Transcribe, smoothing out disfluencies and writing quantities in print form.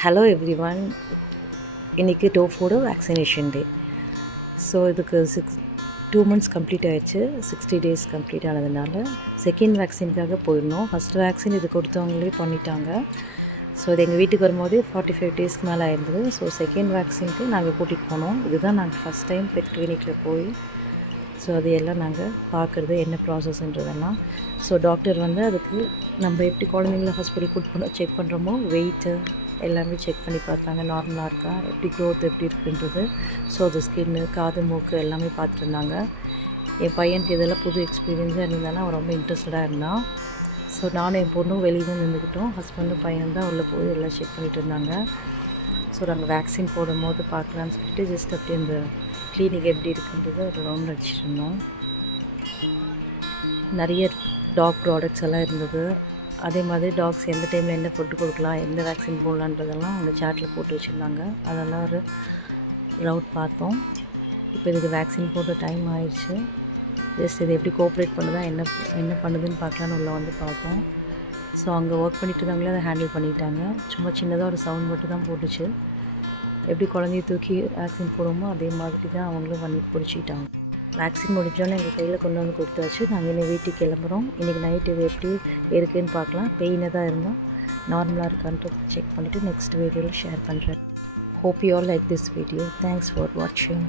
Hello every one, இன்றைக்கி டோஃபோட vaccination டே. So இதுக்கு 2 months complete ஆகிடுச்சு. 60 days கம்ப்ளீட் ஆனதுனால செகண்ட் வேக்சினுக்காக போயிருந்தோம். ஃபஸ்ட் வேக்சின் இது கொடுத்தவங்களே பண்ணிட்டாங்க. ஸோ இது எங்கள் வீட்டுக்கு வரும்போது 45 daysக்கு மேலே ஆயிருந்தது. ஸோ செகண்ட் வேக்சினுக்கு நாங்கள் கூட்டிகிட்டு போனோம். இதுதான் நாங்கள் ஃபஸ்ட் டைம் பெட் கிளினிக்கில் போய் ஸோ அது எல்லாம் நாங்கள் பார்க்குறது என்ன ப்ராசஸ்ன்றதெல்லாம். ஸோ டாக்டர் வந்து அதுக்கு நம்ம எப்படி குழந்தைங்கள ஹாஸ்பிட்டல் கூட்டு போனோம் செக் பண்ணுறோமோ வெயிட்டு எல்லாமே செக் பண்ணி பார்த்தாங்க. நார்மலாக இருக்கா, எப்படி க்ரோத் எப்படி இருக்குன்றது. ஸோ அது ஸ்கின்னு, காது, மூக்கு எல்லாமே பார்த்துருந்தாங்க. என் பையனுக்கு இதெல்லாம் புது எக்ஸ்பீரியன்ஸாக இருந்ததுனால அவன் ரொம்ப இன்ட்ரெஸ்டடாக இருந்தான். ஸோ நானும் என் பொண்ணும் வெளியே நின்றுக்கிட்டோம். ஹஸ்பண்டும் பையன் தான் உள்ளே போய் எல்லாம் செக் பண்ணிகிட்டு இருந்தாங்க. ஸோ நாங்கள் வேக்சின் போடும்போது பார்க்கலான்னு சொல்லிட்டு ஜஸ்ட் அப்படி அந்த கிளினிக் எப்படி இருக்குன்றது ஒரு ரவுண்ட் அடிச்சுட்டு இருந்தோம். நிறைய டாக் ப்ராடக்ட்ஸ் எல்லாம் இருந்தது. அதே மாதிரி டாக்ஸ் எந்த டைமில் என்ன ஃபுட்டு கொடுக்கலாம், எந்த வேக்சின் போடலான்றதெல்லாம் அவங்க சார்ட்டில் போட்டு வச்சுருந்தாங்க. அதெல்லாம் ஒரு ரவுட் பார்த்தோம். இப்போ இதுக்கு வேக்சின் போட்ட டைம் ஆயிடுச்சு. ஜஸ்ட் இது எப்படி கோஆப்ரேட் பண்ணுதா என்ன பண்ணுதுன்னு பார்க்கலான்னு உள்ளே வந்து பார்த்தோம். ஸோ அங்கே ஒர்க் பண்ணிட்டு இருந்தாங்களே அதை ஹேண்டில் பண்ணிட்டாங்க. சும்மா சின்னதாக ஒரு சவுண்ட் மட்டும் தான் போட்டுச்சு. எப்படி குழந்தைய தூக்கி வேக்சின் போடுமோ அதே மாதிரி தான் அவங்களும் பண்ணி பிடிச்சிட்டாங்க. வேக்சின் முடிஞ்சோன்னே எங்கள் கையில் கொண்டு வந்து கொடுத்தாச்சு. நாங்கள் இன்னும் வீட்டுக்கு கிளம்புறோம். இன்றைக்கி நைட் இது எப்படி இருக்குதுன்னு பார்க்கலாம். பெயினாக தான் இருந்தோம், நார்மலாக இருக்கான்ட்டு செக் பண்ணிவிட்டு நெக்ஸ்ட் வீடியோவில் ஷேர் பண்ணுறேன். Hope you all like this video. Thanks for வாட்சிங்.